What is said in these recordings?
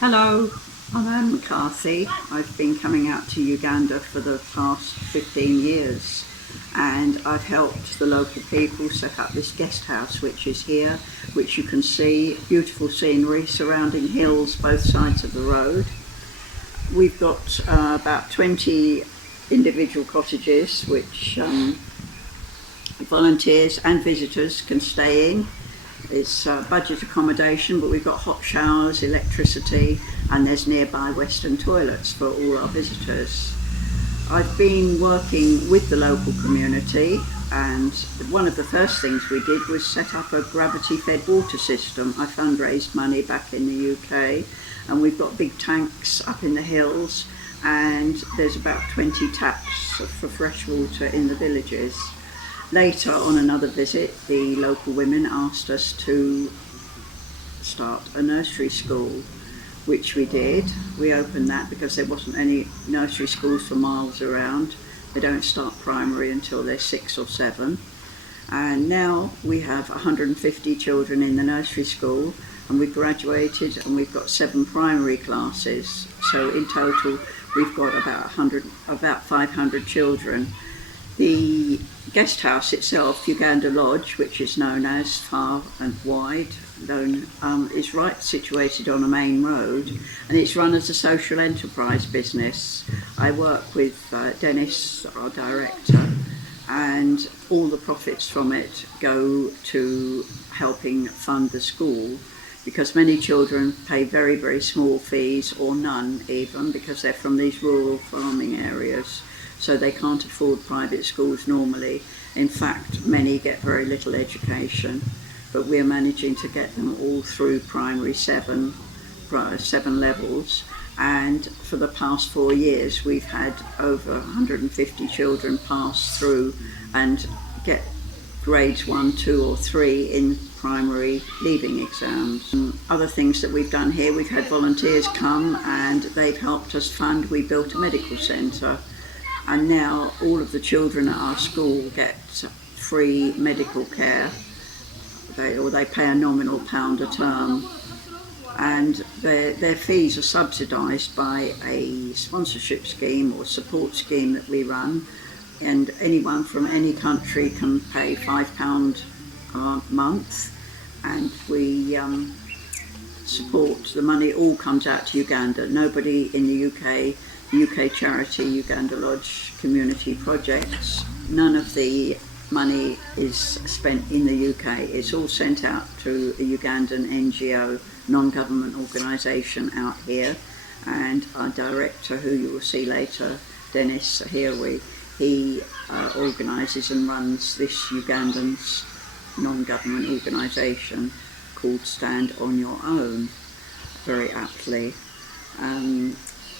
Hello, I'm Anne McCarthy. I've been coming out to Uganda for the past 15 years and I've helped the local people set up this guest house which is here, which you can see, beautiful scenery surrounding hills both sides of the road. We've got about 20 individual cottages which volunteers and visitors can stay in. It's budget accommodation, but we've got hot showers, electricity, and there's nearby Western toilets for all our visitors. I've been working with the local community, and one of the first things we did was set up a gravity-fed water system. I fundraised money back in the UK, and we've got big tanks up in the hills, and there's about 20 taps for fresh water in the villages. Later, on another visit, the local women asked us to start a nursery school, which we did. We opened that because there wasn't any nursery schools for miles around. They don't start primary until they're 6 or 7. And now we have 150 children in the nursery school, and we've graduated and we've got 7 primary classes. So in total, we've got about 500 children. The guest house itself, Uganda Lodge, which is known as Far and Wide, is right situated on a main road, and it's run as a social enterprise business. I work with Dennis, our director, and all the profits from it go to helping fund the school, because many children pay very, very small fees, or none even, because they're from these rural farming areas. So they can't afford private schools normally. In fact, many get very little education, but we're managing to get them all through primary 7 levels. And for the past 4 years, we've had over 150 children pass through and get grades 1, 2 or 3 in primary leaving exams. Other things that we've done here, we've had volunteers come and they've helped us fund. We built a medical centre. And now all of the children at our school get free medical care. They pay a nominal £1 a term, and their fees are subsidised by a sponsorship scheme or support scheme that we run, and anyone from any country can pay £5 a month, and we support. The money all comes out to Uganda. Nobody in the UK charity, Uganda Lodge Community Projects, none of the money is spent in the UK. It's all sent out to a Ugandan NGO, non-government organisation out here, and our director, who you will see later, Dennis Hirwi, he organises and runs this Ugandan's non-government organisation called Stand On Your Own, very aptly.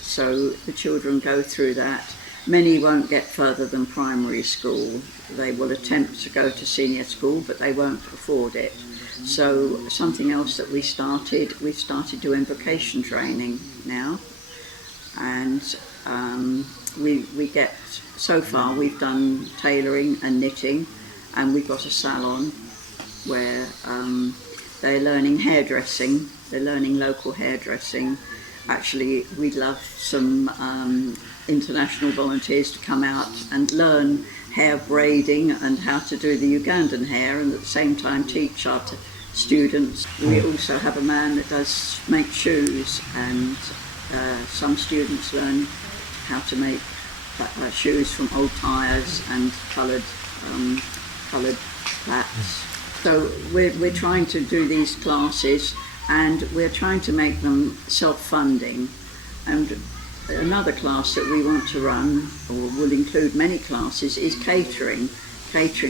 So the children go through that. Many won't get further than primary school. They will attempt to go to senior school, but they won't afford it. So something else that we've started doing vocation training now. And so far we've done tailoring and knitting, and we've got a salon where they're learning hairdressing, they're learning local hairdressing. Actually, we'd love some international volunteers to come out and learn hair braiding and how to do the Ugandan hair, and at the same time teach our students. We also have a man that does make shoes, and some students learn how to make shoes from old tyres and coloured plaits. So we're trying to do these classes, and we're trying to make them self-funding. And another class that we want to run, or will include many classes, is catering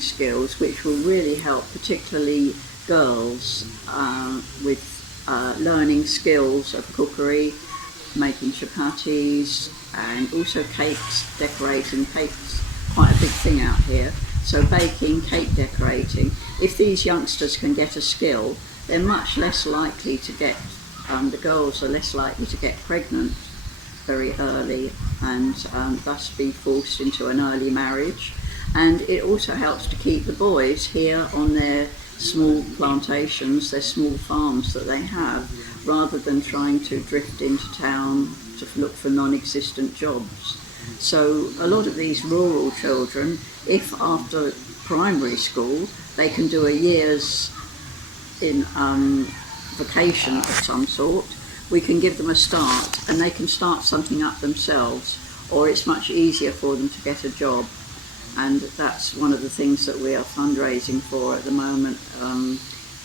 skills, which will really help particularly girls with learning skills of cookery, making chapatis, and also cakes, decorating. Cakes, quite a big thing out here. So baking, cake decorating. If these youngsters can get a skill, they're much less likely to get, the girls are less likely to get pregnant very early, and thus be forced into an early marriage. And it also helps to keep the boys here on their small plantations, their small farms that they have, rather than trying to drift into town to look for non-existent jobs. So a lot of these rural children, if after primary school they can do a year's in vacation of some sort, we can give them a start and they can start something up themselves, or it's much easier for them to get a job. And that's one of the things that we are fundraising for at the moment.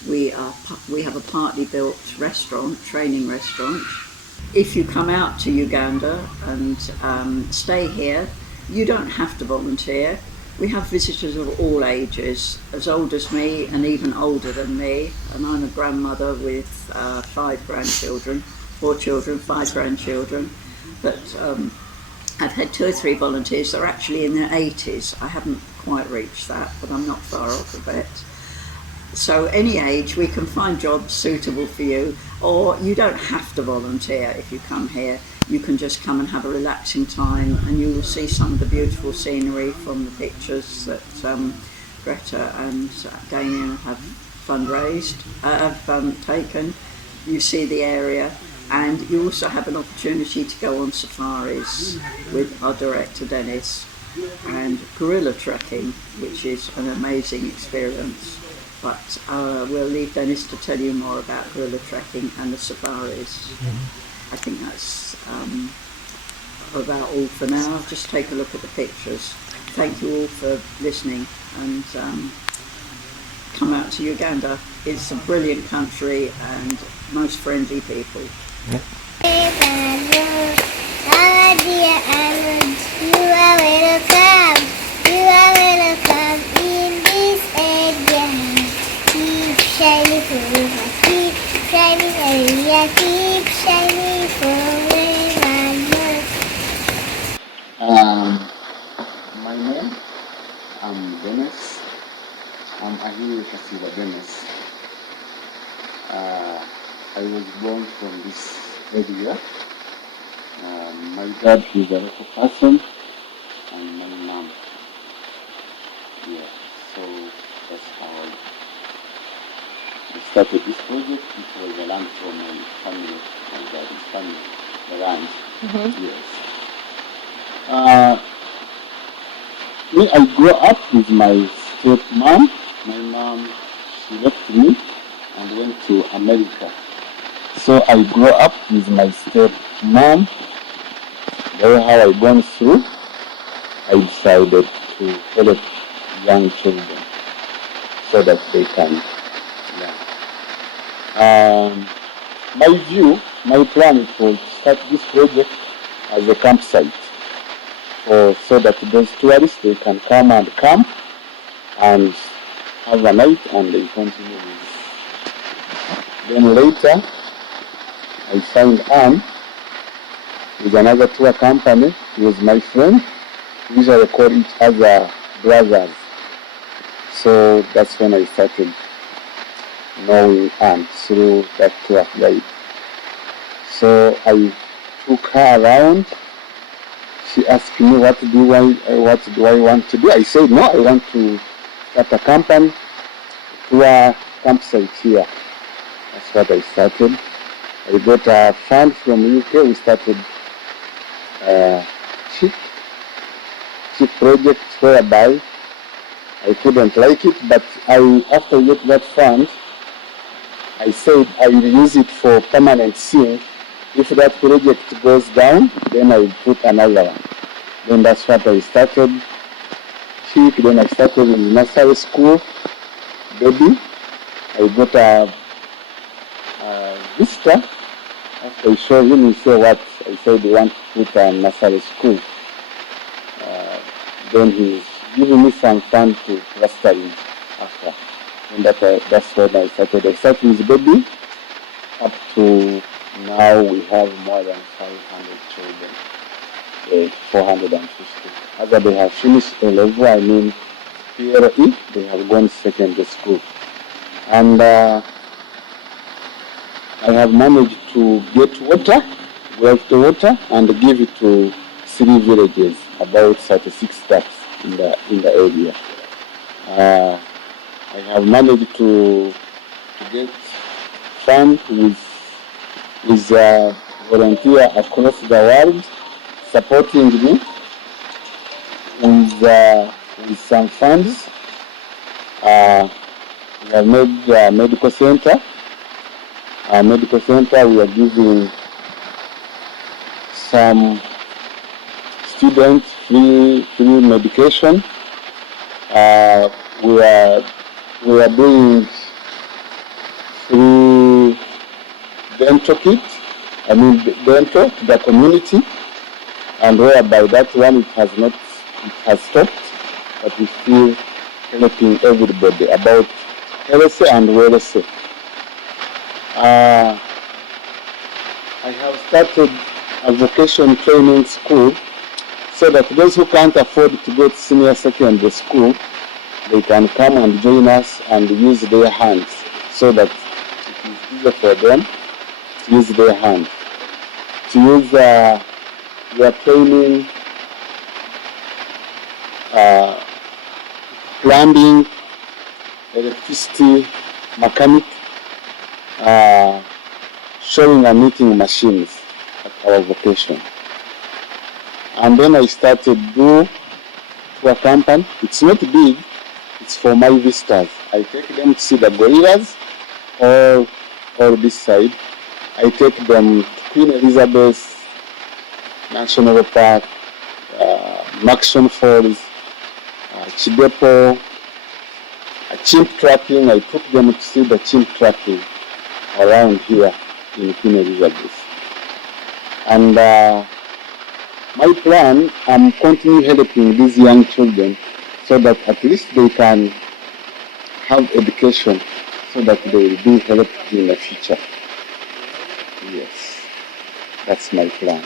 We have a partly built restaurant, training restaurant. If you come out to Uganda and stay here, you don't have to volunteer. We have visitors of all ages, as old as me and even older than me. And I'm a grandmother with 5 grandchildren, 4 children, 5 grandchildren. But I've had 2 or 3 volunteers that are actually in their 80s. I haven't quite reached that, but I'm not far off of it. So any age, we can find jobs suitable for you, or you don't have to volunteer if you come here. You can just come and have a relaxing time, and you will see some of the beautiful scenery from the pictures that Greta and Damien have taken. You see the area, and you also have an opportunity to go on safaris with our director Dennis, and gorilla trekking, which is an amazing experience. But we'll leave Dennis to tell you more about gorilla trekking and the safaris. I think that's about all for now. Just take a look at the pictures. Thank you all for listening, and come out to Uganda. It's a brilliant country and most friendly people. My name, I'm Dennis. I'm Ahiri Kasiwa Dennis. I was born from this area. My dad is a local person, and my mom. Yeah, so that's how I started this project. It was a land from my family, my dad's family, the land. Yes. Me, I grew up with my stepmom. My mom, she left me and went to America. So I grew up with my stepmom. That's how I gone through. I decided to help young children so that they can learn. My plan was to start this project as a campsite, so that those tourists, they can come and camp and have a night and they continue with. Then later I signed on with another tour company. He was my friend. We usually call each other brothers. So that's when I started knowing Anne through that tour guide. So I took her around. She asked me what do I want to do. I said no, I want to start a company, tour campsite here. That's what I started. I got a fund from UK. We started cheap project whereby I couldn't like it, but after I got that fund, I said I will use it for permanent thing. If that project goes down, then I will put another one. Then that's what I started. Cheap. Then I started in nursery school. Baby, I got a visitor. After I showed him, he said what? I said he want to put a nursery school. Then he's giving me some fund to plaster it after. And that's when I started. I started with baby. Up to now we have more than 500 children. 450. After they have finished A level, I mean PLE, they have gone secondary school. And I have managed to get water, and give it to 3 villages, about 36 taps in the area. I have managed to get fund with is a volunteer across the world supporting me with some funds. We have made a medical center. Our medical center, we are giving some students free medication. We are doing free dental kit, dental to the community, and whereby that one it has stopped, but we still helping everybody about health and wellness. I have started a vocation training school so that those who can't afford to go to senior secondary school, they can come and join us and use their hands, so that it is easier for them to use their hands. To use their training, plumbing, electricity, mechanic, showing and knitting machines at our vocation. And then I started to a company. It's not big, it's for my visitors. I take them to see the gorillas or this side. I take them to Queen Elizabeth National Park, Maxon Falls, Chidepo, chimp tracking. I took them to see the chimp tracking around here in Queen Elizabeth. And my plan, I'm continuing helping these young children so that at least they can have education, so that they will be helped in the future. Yes, that's my plan.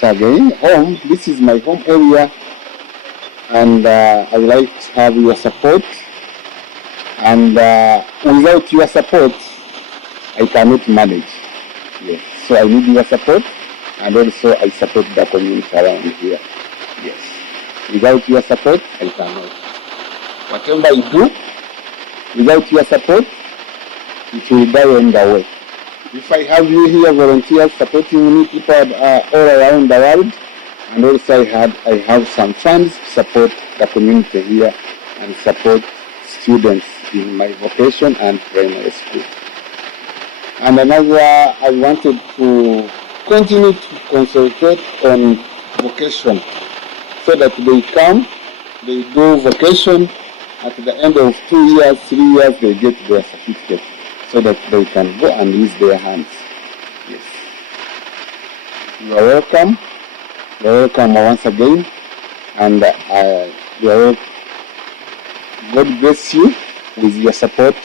So again, home, this is my home area, and I would like to have your support. And without your support, I cannot manage. Yes. So I need your support, and also I support the community around here. Yes. Without your support, I cannot. Whatever I do, without your support, it will die on the way. If I have you here, volunteers supporting me, people all around the world, and also I have some funds to support the community here and support students in my vocation and primary school. And another, I wanted to continue to concentrate on vocation, so that they come, they do vocation, at the end of 2 years, 3 years, they get their certificate, so that they can go and use their hands. Yes. You are welcome. You are welcome once again. And God bless you with your support.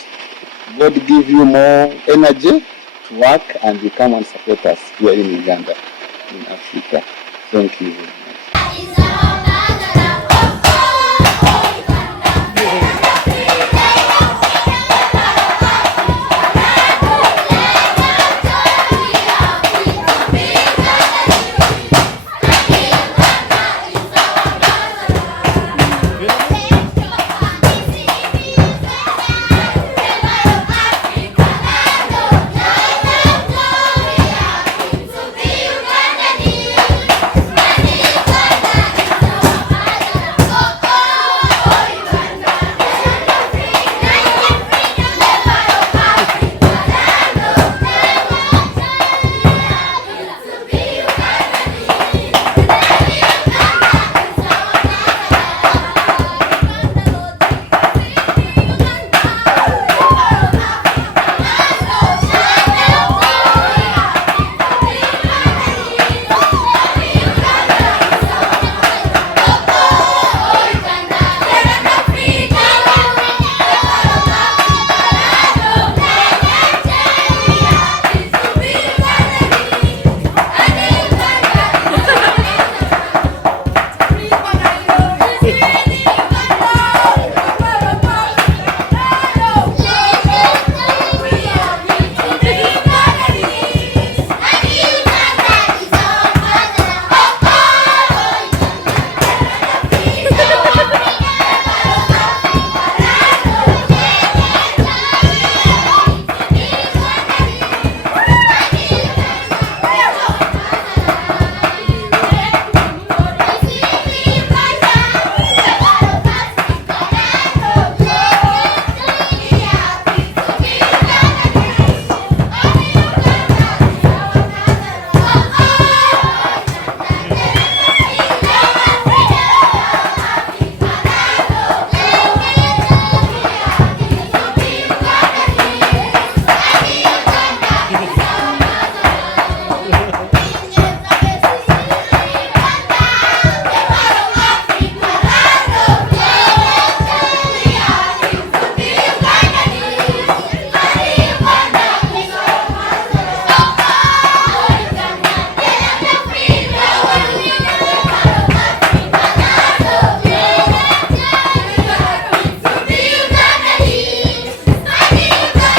God give you more energy to work, and you come and support us here in Uganda, in Africa. Thank you.